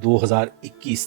2021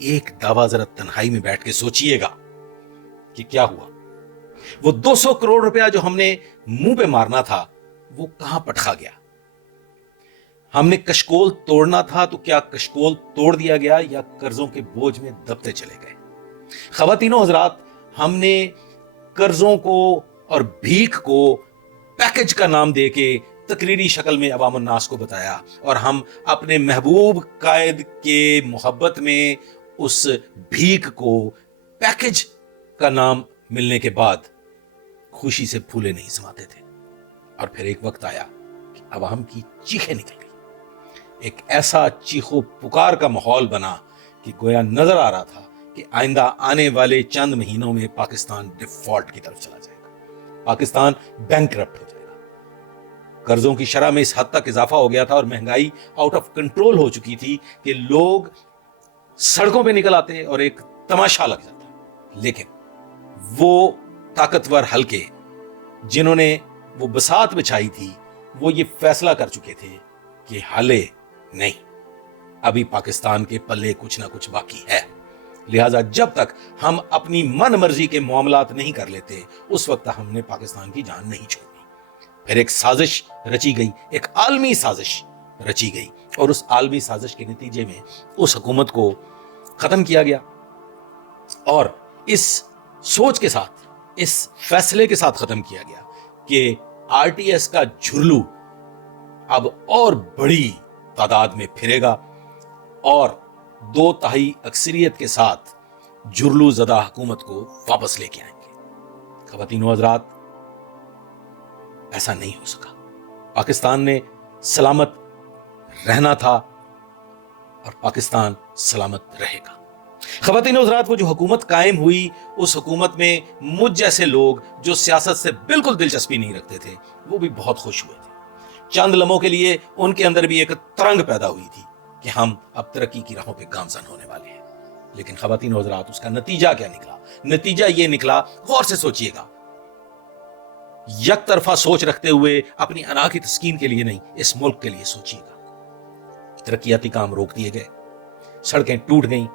ایک دعویٰ ذرا تنہائی میں بیٹھ کے سوچئے گا کہ کیا ہوا. وہ 200 کروڑ روپیہ جو ہم نے منہ پہ مارنا تھا وہ کہاں پٹخا گیا؟ ہم نے کشکول توڑنا تھا تو کیا کشکول توڑ دیا گیا یا قرضوں کے بوجھ میں دبتے چلے گئے؟ خواتینوں حضرات، ہم نے قرضوں کو اور بھیک کو پیکج کا نام دے کے تقریری شکل میں عوام الناس کو بتایا، اور ہم اپنے محبوب قائد کے محبت میں اس بھیک کو پیکج کا نام ملنے کے بعد خوشی سے پھولے نہیں سماتے تھے. اور پھر ایک وقت آیا کہ عوام کی چیخیں نکل گئی. ایک ایسا چیخو پکار کا ماحول بنا کہ گویا نظر آ رہا تھا کہ آئندہ آنے والے چند مہینوں میں پاکستان ڈیفالٹ کی طرف چلا جائے گا، پاکستان بینکرپٹ ہو جائے گا. قرضوں کی شرح میں اس حد تک اضافہ ہو گیا تھا اور مہنگائی آؤٹ آف کنٹرول ہو چکی تھی کہ لوگ سڑکوں پہ نکل آتے اور ایک تماشا لگ جاتا. لیکن وہ طاقتور حلقے جنہوں نے وہ بساط بچھائی تھی وہ یہ فیصلہ کر چکے تھے کہ حالے نہیں، ابھی پاکستان کے پلے کچھ نہ کچھ باقی ہے. لہٰذا جب تک ہم اپنی من مرضی کے معاملات نہیں کر لیتے اس وقت ہم نے پاکستان کی جان نہیں چھوڑنی. پھر ایک سازش رچی گئی، ایک عالمی سازش رچی گئی، اور اس عالمی سازش کے نتیجے میں اس حکومت کو ختم کیا گیا. اور اس سوچ کے ساتھ، اس فیصلے کے ساتھ ختم کیا گیا کہ آر ٹی ایس کا جھرلو اب اور بڑی تعداد میں پھرے گا اور 2/3 اکثریت کے ساتھ جھرلو زدہ حکومت کو واپس لے کے آئیں گے. خواتین و حضرات، ایسا نہیں ہو سکا. پاکستان نے سلامت رہنا تھا اور پاکستان سلامت رہے گا. خواتین و حضرات، وہ جو حکومت قائم ہوئی اس حکومت میں مجھ جیسے لوگ جو سیاست سے بالکل دلچسپی نہیں رکھتے تھے وہ بھی بہت خوش ہوئے تھے. چند لمحوں کے لیے ان کے اندر بھی ایک ترنگ پیدا ہوئی تھی کہ ہم اب ترقی کی راہوں پہ گامزن ہونے والے ہیں. لیکن خواتین و حضرات، اس کا نتیجہ کیا نکلا؟ نتیجہ یہ نکلا، غور سے سوچئے گا، یک طرفہ سوچ رکھتے ہوئے اپنی انا کی تسکین کے لیے نہیں، اس ملک کے لیے سوچئے گا. ترقیاتی کام روک دیے گئے، سڑکیں ٹوٹ گئیں،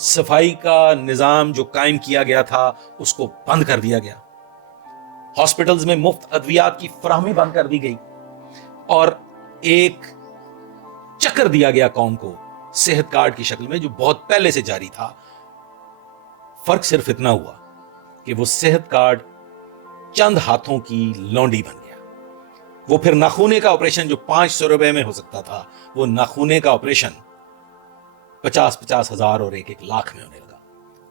صفائی کا نظام جو قائم کیا گیا تھا اس کو بند کر دیا گیا، ہاسپٹلز میں مفت ادویات کی فراہمی بند کر دی گئی، اور ایک چکر دیا گیا قوم کو صحت کارڈ کی شکل میں جو بہت پہلے سے جاری تھا. فرق صرف اتنا ہوا کہ وہ صحت کارڈ چند ہاتھوں کی لونڈی بن گیا. وہ پھر ناخونے کا آپریشن جو 500 روپے میں ہو سکتا تھا، وہ ناخونے کا آپریشن 50 ہزار اور 1 لاکھ میں ہونے لگا.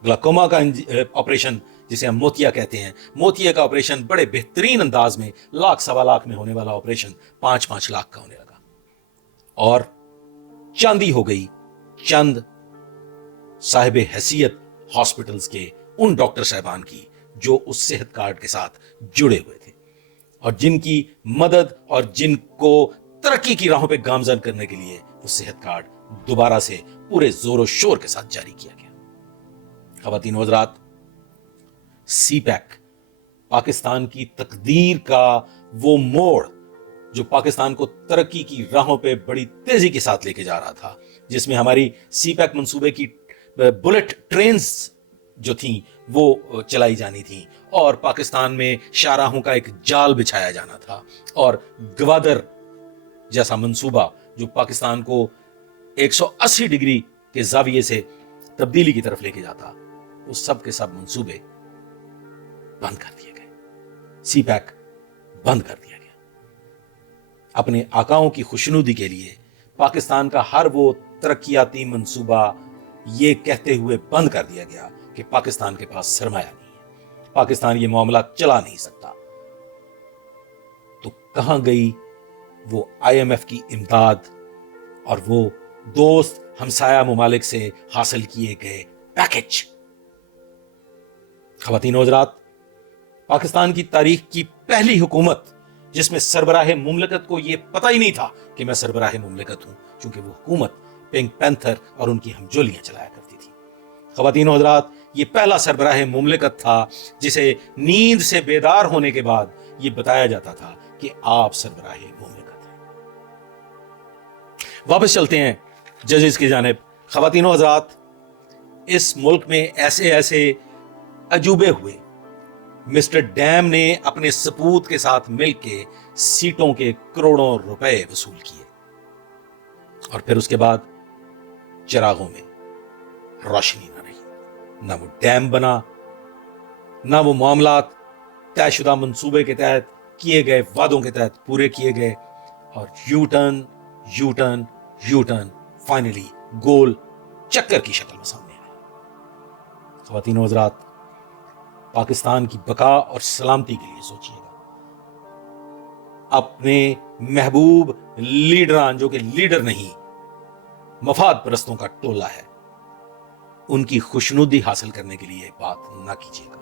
گلاکوما کا آپریشن جسے ہم موتیا کہتے ہیں، موتیا کا آپریشن بڑے بہترین انداز میں 1,00,000-1.25 میں ہونے والا آپریشن 5 لاکھ کا ہونے لگا. اور چاندی ہو گئی چند صاحب حیثیت ہاسپٹلز کے ان ڈاکٹر صاحبان کی جو اس صحت کارڈ کے ساتھ جڑے ہوئے تھے اور جن کی مدد اور جن کو ترقی کی راہوں پہ گامزن کرنے کے لیے وہ صحت کارڈ دوبارہ سے پورے زور و شور کے ساتھ جاری کیا گیا. خواتین و حضرات، سی پیک پاکستان کی تقدیر کا وہ موڑ جو پاکستان کو ترقی کی راہوں پہ بڑی تیزی کے ساتھ لے کے جا رہا تھا، جس میں ہماری سی پیک منصوبے کی بلٹ ٹرینز جو تھیں وہ چلائی جانی تھیں، اور پاکستان میں شاہراہوں کا ایک جال بچھایا جانا تھا، اور گوادر جیسا منصوبہ جو پاکستان کو 180 ڈگری کے زاویے سے تبدیلی کی طرف لے کے جاتا، وہ سب کے سب منصوبے بند کر دیے گئے. سی پیک بند کر دیا گیا. اپنے آقاؤں کی خوشنودی کے لیے پاکستان کا ہر وہ ترقیاتی منصوبہ یہ کہتے ہوئے بند کر دیا گیا کہ پاکستان کے پاس سرمایہ نہیں ہے، پاکستان یہ معاملہ چلا نہیں سکتا. تو کہاں گئی وہ آئی ایم ایف کی امداد اور وہ دوست ہمسایہ ممالک سے حاصل کیے گئے پیکج؟ خواتین و حضرات، پاکستان کی تاریخ کی پہلی حکومت جس میں سربراہ مملکت کو یہ پتہ ہی نہیں تھا کہ میں سربراہ مملکت ہوں، چونکہ وہ حکومت پنک پینتھر اور ان کی ہمجولیاں چلایا کرتی تھی. خواتین و حضرات، یہ پہلا سربراہ مملکت تھا جسے نیند سے بیدار ہونے کے بعد یہ بتایا جاتا تھا کہ آپ سربراہ مملکت ہیں. واپس چلتے ہیں ججز کی جانب. خواتین و حضرات، اس ملک میں ایسے ایسے عجوبے ہوئے. مسٹر ڈیم نے اپنے سپوت کے ساتھ مل کے سیٹوں کے کروڑوں روپے وصول کیے اور پھر اس کے بعد چراغوں میں روشنی نہ رہی. نہ وہ ڈیم بنا، نہ وہ معاملات طے شدہ منصوبے کے تحت کیے گئے وعدوں کے تحت پورے کیے گئے، اور یو ٹرن فائنلی گول چکر کی شکل میں سامنے آیا. خواتین و حضرات، پاکستان کی بقا اور سلامتی کے لیے سوچیے گا. اپنے محبوب لیڈران جو کہ لیڈر نہیں، مفاد پرستوں کا ٹولہ ہے، ان کی خوشنودی حاصل کرنے کے لیے بات نہ کیجیے گا.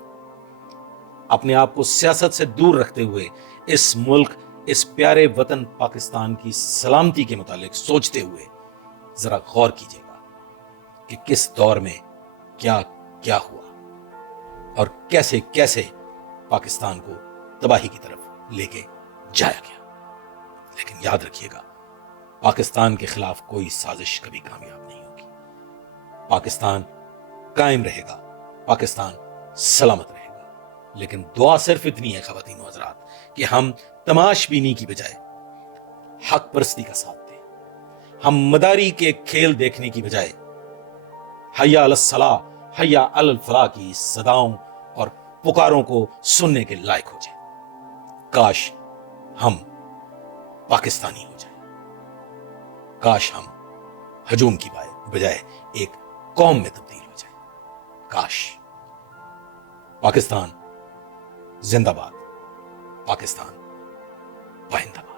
اپنے آپ کو سیاست سے دور رکھتے ہوئے اس ملک، اس پیارے وطن پاکستان کی سلامتی کے متعلق سوچتے ہوئے ذرا غور کیجیے گا کہ کس دور میں کیا کیا ہوا اور کیسے کیسے پاکستان کو تباہی کی طرف لے کے جایا گیا. لیکن یاد رکھیے گا، پاکستان کے خلاف کوئی سازش کبھی کامیاب نہیں ہوگی. پاکستان قائم رہے گا، پاکستان سلامت رہے گا. لیکن دعا صرف اتنی ہے خواتین و حضرات کہ ہم تماش بینی کی بجائے حق پرستی کا ساتھ دیں. ہم مداری کے کھیل دیکھنے کی بجائے حیا علی الصلاح، حیا علی الفلاح کی صداؤں اور پکاروں کو سننے کے لائق ہو جائیں. کاش ہم پاکستانی ہو جائیں. کاش ہم ہجوم کی بجائے ایک قوم میں تبدیل ہو جائیں. کاش. پاکستان زندہ باد، پاکستان پائندہ باد.